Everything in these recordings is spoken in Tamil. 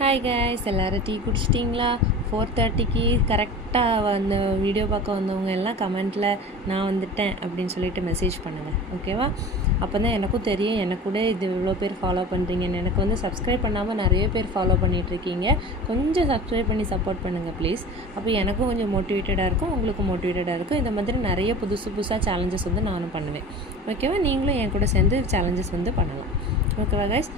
ஹாய் கைஸ், எல்லோரும் டீ குடிச்சிட்டிங்களா? 4:30க்கு கரெக்டாக அந்த வீடியோ பார்க்க வந்தவங்க எல்லாம் கமெண்ட்டில் நான் வந்துட்டேன் அப்படின்னு சொல்லிட்டு மெசேஜ் பண்ணுங்கள், ஓகேவா? அப்போ தான் எனக்கும் தெரியும், எனக்கு கூட இது இவ்வளோ பேர் ஃபாலோ பண்ணுறீங்கன்னு. எனக்கு வந்து சப்ஸ்கிரைப் பண்ணாமல் நிறைய பேர் ஃபாலோ பண்ணிகிட்ருக்கீங்க. கொஞ்சம் சப்ஸ்கிரைப் பண்ணி சப்போர்ட் பண்ணுங்கள் ப்ளீஸ். அப்போ எனக்கும் கொஞ்சம் மோட்டிவேட்டடாக இருக்கும், உங்களுக்கும் மோட்டிவேட்டடாக இருக்கும். இந்த மாதிரி நிறைய புதுசாக சேலஞ்சஸ் வந்து நானும் பண்ணுவேன், ஓகேவா? நீங்களும் என் கூட சேர்ந்து சேலஞ்சஸ் வந்து பண்ணலாம், ஓகேவா கைஸ்?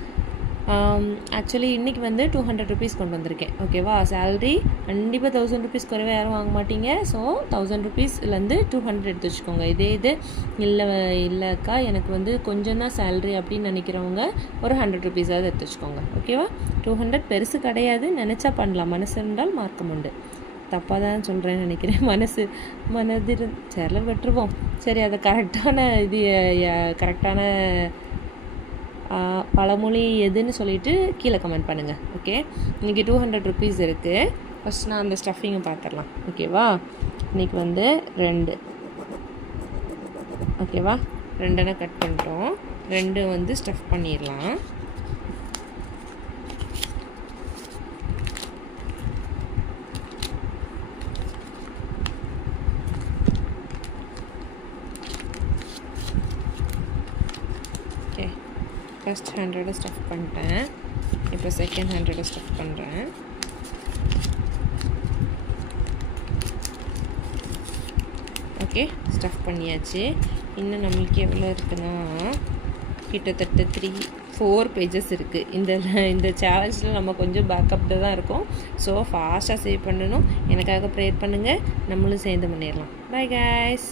ஆக்சுவலி இன்றைக்கி வந்து 200 ருபீஸ் கொண்டு வந்திருக்கேன், ஓகேவா? சேலரி கண்டிப்பாக 1000 ருபீஸ் குறைவாக யாரும் வாங்க மாட்டீங்க. ஸோ 1000 ருபீஸ்லேருந்து 200 எடுத்து வச்சுக்கோங்க. இது இல்லைக்கா எனக்கு வந்து கொஞ்சம் தான் சேலரி அப்படின்னு நினைக்கிறவங்க ஒரு 100 ருபீஸாவது எடுத்து வச்சுக்கோங்க, ஓகேவா? 200 பெருசு கிடையாது, நினச்சா பண்ணலாம். மனசு இருந்தால் மார்க்கம் உண்டு. தப்பாக தான் சொல்கிறேன்னு நினைக்கிறேன். மனதில் சரில விட்டுருவோம். சரி, அதை கரெக்டான பழமொழி எதுன்னு சொல்லிவிட்டு கீழே கமெண்ட் பண்ணுங்கள், ஓகே? இன்றைக்கி 200 ருபீஸ் இருக்குது. ஃபஸ்ட் நான் அந்த ஸ்டஃபிங்கை பார்த்துடலாம், ஓகேவா? இன்றைக்கி வந்து 2, ஓகேவா? 2 கட் பண்ணிட்டோம். 2 வந்து ஸ்டஃப் பண்ணிடலாம். ஓகே, ஃபஸ்ட் 100 ஸ்டஃப் பண்ணிட்டேன். இப்போ செகண்ட் 100 ஸ்டஃப் பண்ணுறேன். ஓகே, ஸ்டஃப் பண்ணியாச்சு. இன்னும் நம்மளுக்கு எவ்வளோ இருக்குன்னா கிட்டத்தட்ட 4 பேஜஸ் இருக்குது. இந்த சேலஞ்சில் நம்ம கொஞ்சம் பேக்கப்பில் தான் இருக்கோம். ஸோ ஃபாஸ்ட்டாக சேவ் பண்ணணும். எனக்காக ப்ரேயர் பண்ணுங்கள், நம்மளும் சேர்ந்து பண்ணிடலாம். Bye guys.